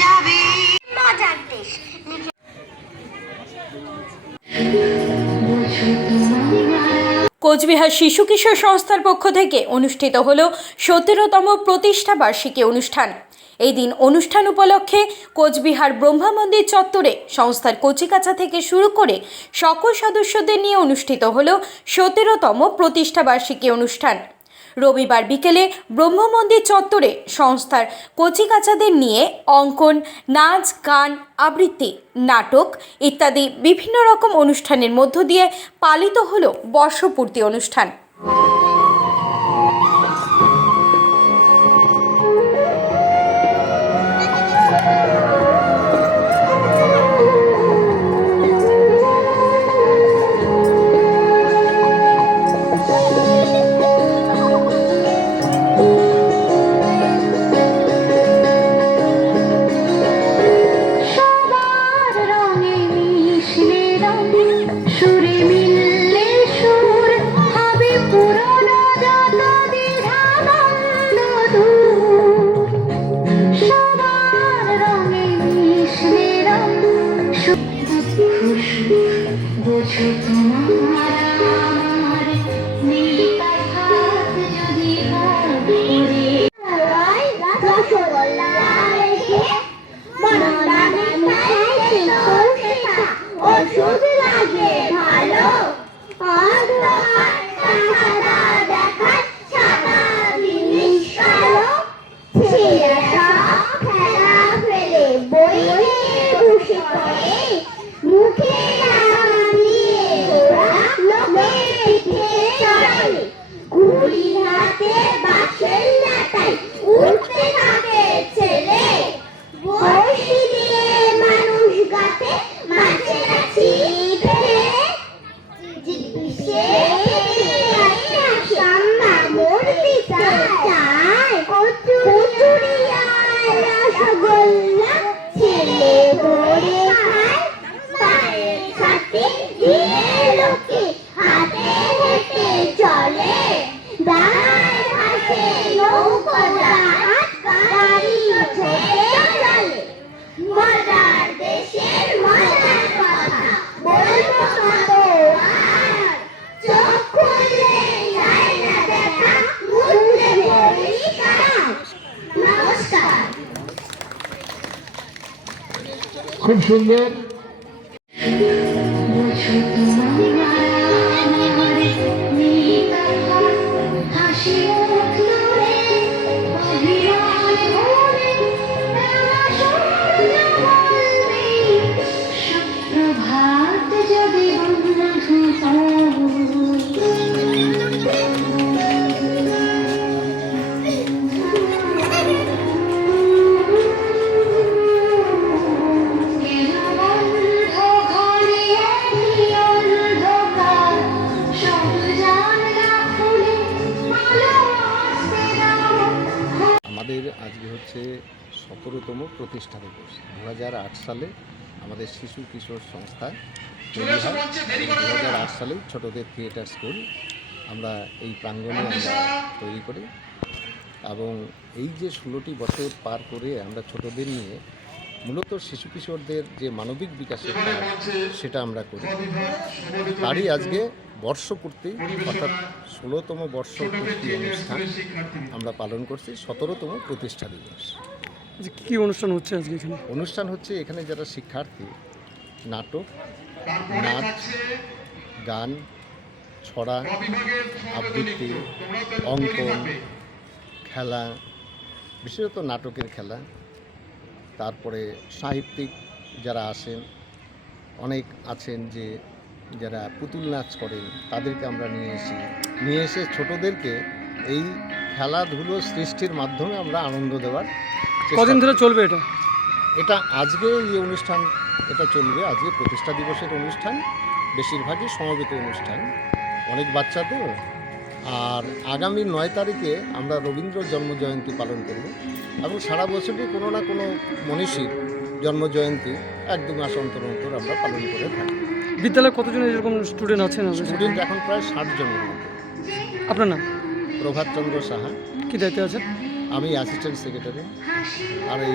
যাবে মজার দেশ। কোচবিহার শিশু কিশোর সংস্থার পক্ষ থেকে অনুষ্ঠিত হল 17তম প্রতিষ্ঠা বার্ষিকী অনুষ্ঠান। এই দিন অনুষ্ঠান উপলক্ষে কোচবিহার ব্রহ্মা মন্দির চত্বরে সংস্থার কচিকাঁচা থেকে শুরু করে সকল সদস্যদের নিয়ে অনুষ্ঠিত হল 17তম প্রতিষ্ঠা বার্ষিকী অনুষ্ঠান। রবিবার বিকেলে ব্রহ্ম মন্দির চত্বরে সংস্থার কচিকাঁচাদের নিয়ে অঙ্কন, নাচ, গান, আবৃত্তি, নাটক ইত্যাদি বিভিন্ন রকম অনুষ্ঠানের মধ্য দিয়ে পালিত হলো বর্ষপূর্তি অনুষ্ঠান। খুব সুন্দর। আমাদের আজকে হচ্ছে 17তম প্রতিষ্ঠা দিবস। 2008 সালে আমাদের শিশু কিশোর সংস্থা 2008 সালে ছোটদের থিয়েটার স্কুল আমরা এই প্রাঙ্গণে আমরা তৈরি করি এবং এই যে 16টি বছর পার করে আমরা ছোটদের নিয়ে মূলত শিশু কিশোরদের যে মানবিক বিকাশের কাজ সেটা আমরা করি। তারই আজকে বর্ষপূর্তি অর্থাৎ 16তম বর্ষপূর্তি অনুষ্ঠান আমরা পালন করছি 17তম প্রতিষ্ঠা দিবস। কী অনুষ্ঠান হচ্ছে আজকে এখানে? অনুষ্ঠান হচ্ছে এখানে যারা শিক্ষার্থী নাটক, নাচ, গান, ছড়া, আবৃত্তি, অঙ্কন, খেলা, বিশেষত নাটকের খেলা, তারপরে সাহিত্যিক যারা আসেন, অনেক আছেন যে যারা পুতুল নাচ করেন তাদেরকে আমরা নিয়ে এসে ছোটদেরকে এই খেলাধুলো সৃষ্টির মাধ্যমে আমরা আনন্দ দেওয়ার। কদিন ধরে চলবে এটা? এটা আজকে এই অনুষ্ঠান এটা চলবে। আজকে প্রতিষ্ঠা দিবসের অনুষ্ঠান, বেশিরভাগই সমবেত অনুষ্ঠান, অনেক বাচ্চা তো। আর আগামী 9 তারিখে আমরা রবীন্দ্র জন্মজয়ন্তী পালন করব এবং সারা বছরই কোনো না কোনো মনীষীর জন্মজয়ন্তী 1-2 মাস অন্তর অন্তর আমরা পালন করে থাকি। বিদ্যালয়ে কতজন এরকম স্টুডেন্ট আছেন? স্টুডেন্ট এখন প্রায় 60 জনের মতো। আপনার নাম? প্রভাত চন্দ্র সাহা। কী দায়িত্বে আছেন? আমি অ্যাসিস্ট্যান্ট সেক্রেটারি। আর এই